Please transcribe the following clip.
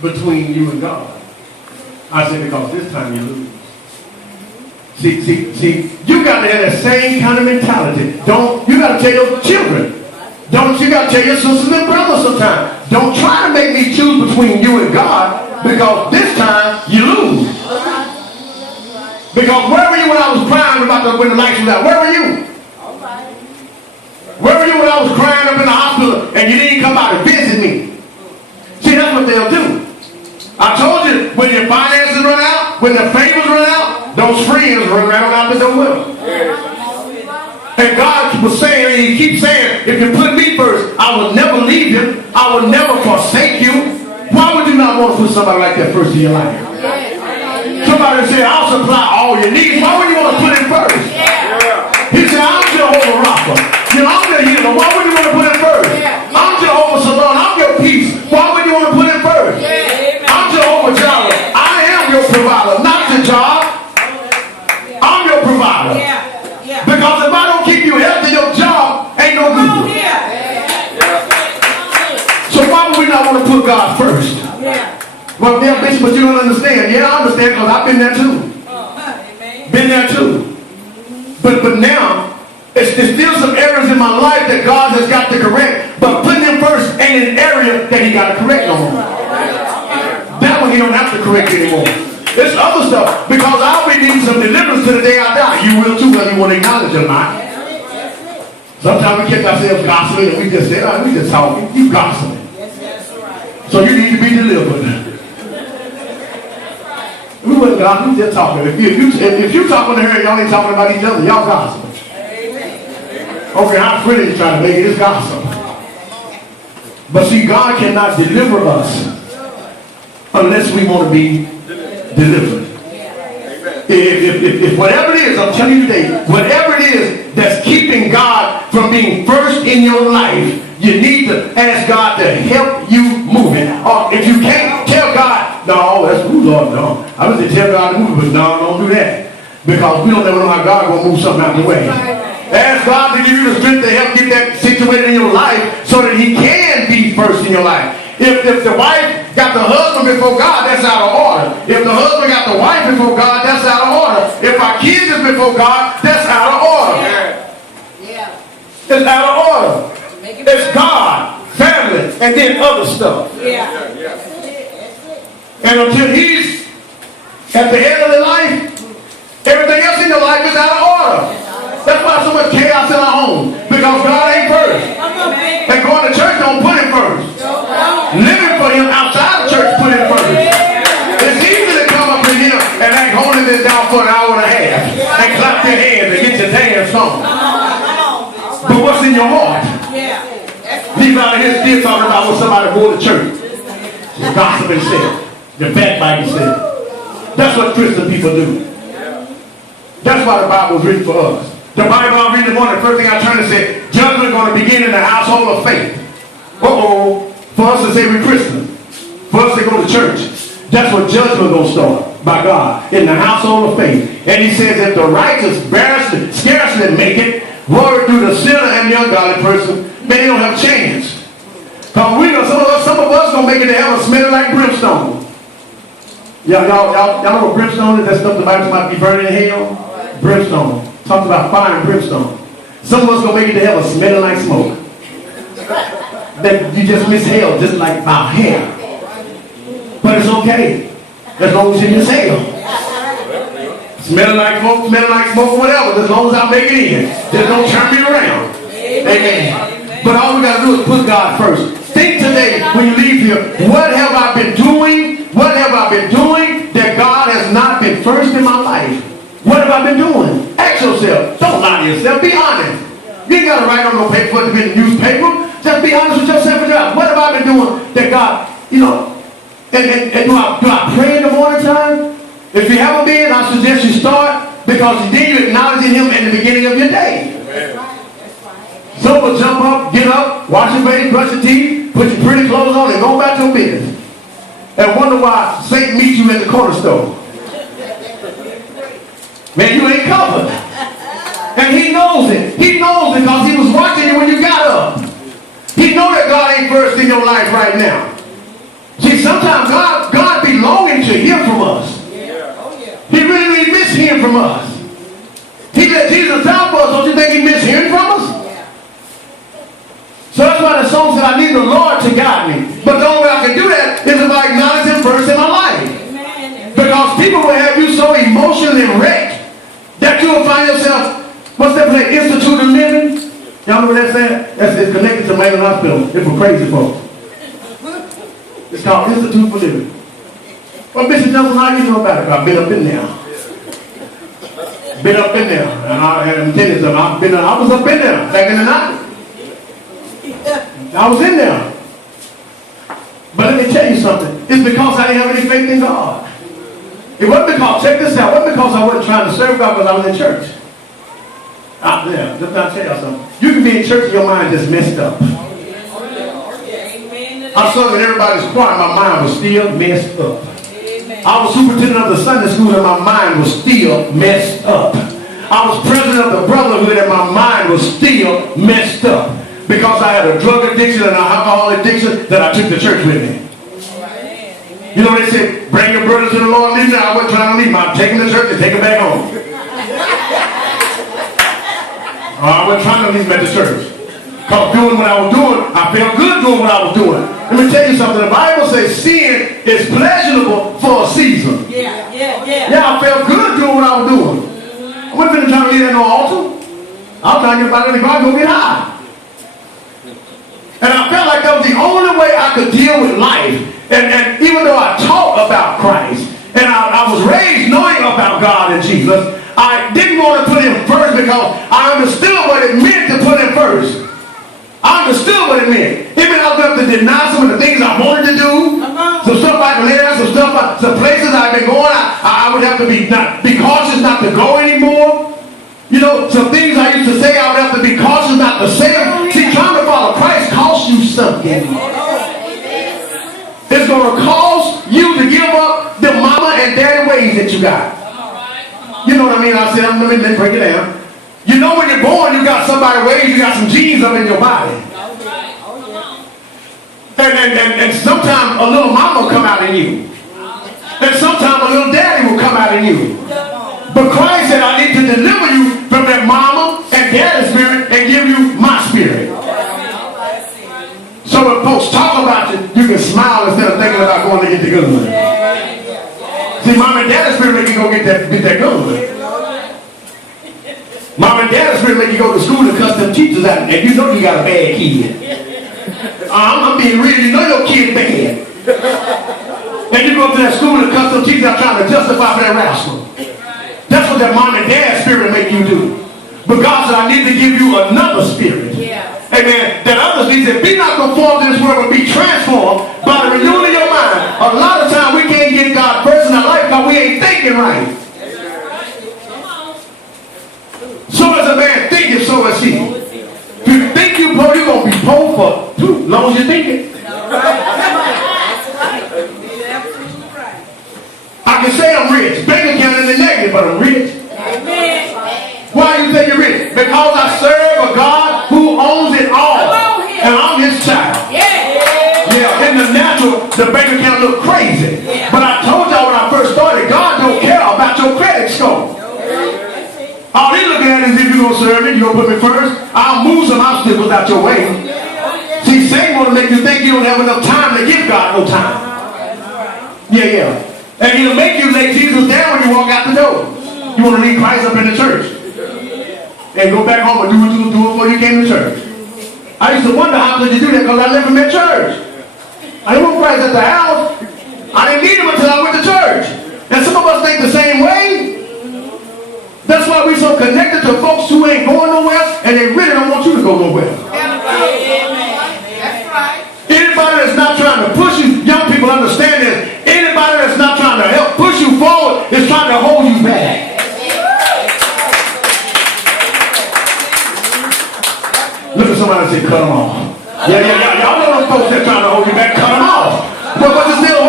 between you and God. I say because this time you lose. See, you got to have that same kind of mentality. You got to tell your children. You got to tell your sisters and brothers sometimes. Don't try to make me choose between you and God, because this time you lose. Because where were you when I was crying when the lights was out? Where were you? Where were you when I was crying up in the hospital and you didn't come out and visit me? See, that's what they'll do. I told you, when your finances run out, when the favors run out, those friends run right on out the door with them. And God was saying, and he keeps saying, if you put me first, I will never leave you. I will never forsake you. Why would you not want to put somebody like that first in your life? Somebody said, I'll supply all your needs. Why would you want to put him first? He said, I'm Jehovah Rapha. I'm the healer. Why would you want to put him first? I'm Jehovah Salon. I'm your peace. Why would you want to put him first? I'm Jehovah Jireh. I am your provider, not your job. I'm your provider. Because if I don't keep you healthy, your job ain't no good. So why would we not want to put God first? Well, yeah, Bishop, but you don't understand. Yeah, I understand, because I've been there too. Been there too. But now, it's still some areas in my life that God has got to correct. But putting him first ain't an area that he got to correct no more. That one he don't have to correct anymore. It's other stuff. Because I'll be needing some deliverance to the day I die. You will too, whether you want to acknowledge it or not. Sometimes we catch ourselves gossiping and we just say, oh, we just talking. You gossiping. So you need to be delivered. We wasn't gossiping, we just talking. If you talking to her and y'all ain't talking about each other, y'all gossiping. Okay, how pretty you trying to make it, it's gossip. But see, God cannot deliver us unless we want to be delivered. If whatever it is, I'm telling you today, whatever it is that's keeping God from being first in your life, you need to ask God to help you move it. Or if you can't, tell God, no, that's who, Lord, no. I was to tell God to move it, but no, don't do that. Because we don't never know how God will move something out of the way. Ask God to give you the strength to help get that situated in your life so that he can be first in your life. If the wife got the husband before God, that's out of order. If the husband got the wife before God, that's out of order. If our kids is before God, that's out of order. It's out of order. It's God, family, and then other stuff. And until he's at the head of the life, everything else in your life is out of order. That's why so much chaos in our home. Because God ain't first. And going to church don't put him first. Living for him outside the church put him first. It's easy to come up in here and act holiness down for an hour and a half and clap your hands and get your dance on. But what's in your heart? Leave out of here still talking about what somebody go to church. The gossip and said. The backbiting said. That's what Christian people do. That's why the Bible was written for us. The Bible I'm reading this morning, the first thing I turned to say, judgment is going to begin in the household of faith. For us to say we're Christians. For us to go to church. That's what judgment is going to start by God. In the household of faith. And he says, if the righteous scarcely make it, woe to the sinner and the ungodly person, they don't have a chance. Because we know some of us going to make it to heaven smelling like brimstone. Y'all know what brimstone is? That stuff the Bible might be burning in hell. Brimstone. Talks about fire and brimstone. Some of us gonna make it to heaven smelling like smoke. That you just miss hell just like our hair. But it's okay. As long as you miss hell. Smelling like smoke, whatever, as long as I make it in. Just don't turn me around. Amen. But all we gotta do is put God first. Think today when you leave here, what have I been doing? What have I been doing that God has not been first in my life? What have I been doing? Ask yourself. Don't lie to yourself. Be honest. You ain't got to write on no paper for it to be in the newspaper. Just be honest with yourself. What have I been doing that God, and do I pray in the morning time? If you haven't been, I suggest you start, because then you're acknowledging him in the beginning of your day. Some will jump up, get up, wash your face, brush your teeth, put your pretty clothes on, and go about your business. And wonder why Satan meets you at the corner store. Man, you ain't covered. And he knows it. He knows it because he was watching you when you got up. He knows that God ain't first in your life right now. See, sometimes God from us. He really, really missed hearing from us. He let Jesus die for us. Don't you think he missed hearing from us? So that's why the song said, I need the Lord to guide me. But the only way I can do that is if I acknowledge him first in my life. Because people will have you so emotionally wrecked that you will find yourself, what's that place, Institute of Living? Y'all know what that's saying? It's connected to Maryland Hospital. It's for crazy folks. It's called Institute for Living. Well, Bishop Nelson, how you know about it? I've been up in there. Been up in there. And I'm telling you something, I was up in there back in the night. I was in there. But let me tell you something. It's because I didn't have any faith in God. It wasn't because, check this out, it wasn't because I wasn't trying to serve God, because I was in church. Out there, let me tell you something. You can be in church and your mind just messed up. I sung in everybody's choir, my mind was still messed up. I was superintendent of the Sunday school and my mind was still messed up. I was president of the brotherhood and my mind was still messed up. Because I had a drug addiction and an alcohol addiction that I took to church with me. You know, they said, bring your brothers to the Lord. Leave them. I wasn't trying to leave them. I'm taking them to church and take them back home. I wasn't trying to leave them at the church. Because doing what I was doing, I felt good doing what I was doing. Let me tell you something. The Bible says sin is pleasurable for a season. Yeah, I felt good doing what I was doing. I wasn't trying to leave at no altar. I was trying to get by the God go get high. And I felt like that was the only way I could deal with life. And even though I taught about Christ, and I was raised knowing about God and Jesus, I didn't want to put him first because I understood what it meant to put him first. I understood what it meant. It meant I was going to have to deny some of the things I wanted to do. Some stuff I could learn, some places I've been going, I would have to be cautious not to go anymore. You know, some things I used to say, I would have to be cautious not to say them. See, trying to follow Christ costs you something. It's going to cost you to give up the mama and daddy ways that you got. You know what I mean? I said, let me break it down. You know when you're born, you got somebody's ways, you got some genes up in your body. And sometimes a little mama will come out in you. And sometimes a little daddy will come out in you. But Christ said, I need to deliver you from that mama and daddy spirit and give you my spirit. So when folks talk about you, you can smile instead of thinking about going to get the gun. See, mama and daddy spirit make you go get that gun. Mama and daddy spirit make you go to school and cuss them teachers out, and you know you got a bad kid. I'm being real, you know your kid bad. And you go to that school and cuss them teachers out trying to justify for that rascal. That's what that mom and dad spirit make you do. But God said, I need to give you another spirit. Amen. That other spirit said, be not conformed to this world, but be transformed by the renewing of your mind. A lot of times we can't get God first in our life because we ain't thinking right. So as a man thinketh, so is he. If you think you're poor, you're going to be poor for as long as you think it. I can say I'm rich. Bank account is negative, but I'm rich. Amen. Why do you say you're rich? Because I serve a God who owns it all. And I'm his child. Yeah, in the natural, the bank account look crazy. But I told y'all when I first started, God don't care about your credit score. All he looking at is if you're going to serve me, you're going to put me first. I'll move some obstacles out your way. See, Satan want to make you think you don't have enough time to give God no time. Yeah. And he'll make you lay Jesus down when you walk out the door. You want to leave Christ up in the church. And go back home and do what you were doing before you came to church. I used to wonder how could you do that because I never met church. I didn't want Christ at the house. I didn't need him until I went to church. And some of us think the same way. That's why we're so connected to folks who ain't going nowhere and they really don't want you to go nowhere. That's right. Anybody that's not trying to push you, young people understand this. Anybody that's not trying to help push you forward is trying to hold you back. Look at somebody and say, cut them off. Yeah. Y'all know those folks that trying to hold you back, cut them off. But the deal